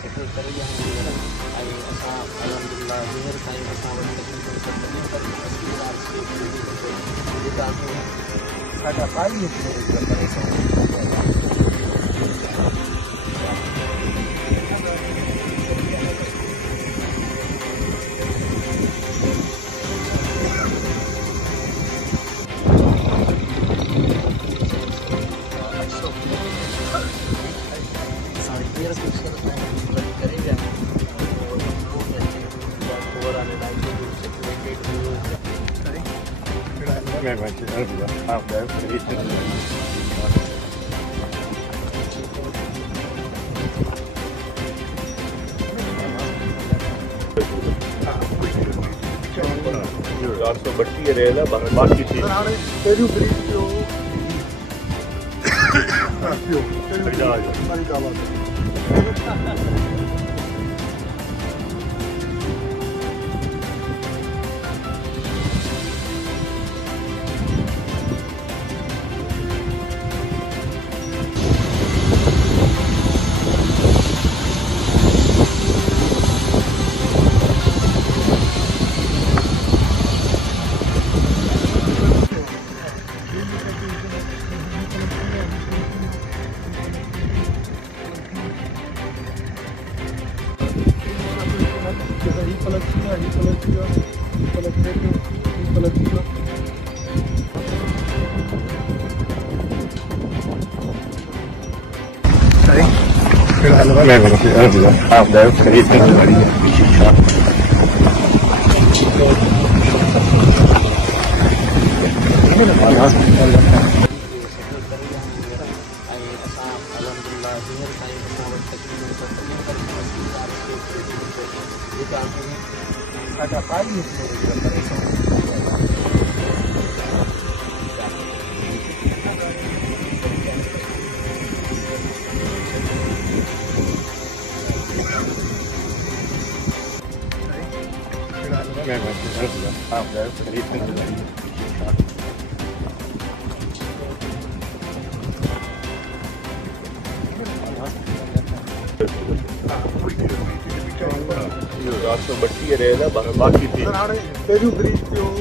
settle करे या असां अलहमदिल्ला हींअर ताईं असां वटि तकलीफ़ जेका साढा 22 मैं आप चार सौ बट्टी रहेगा बाकी थी आप खरीद साढा 22 आप खरीद चार सौ बट्टी रहेगा बाकी थी पहिरियों ख़रीद थियो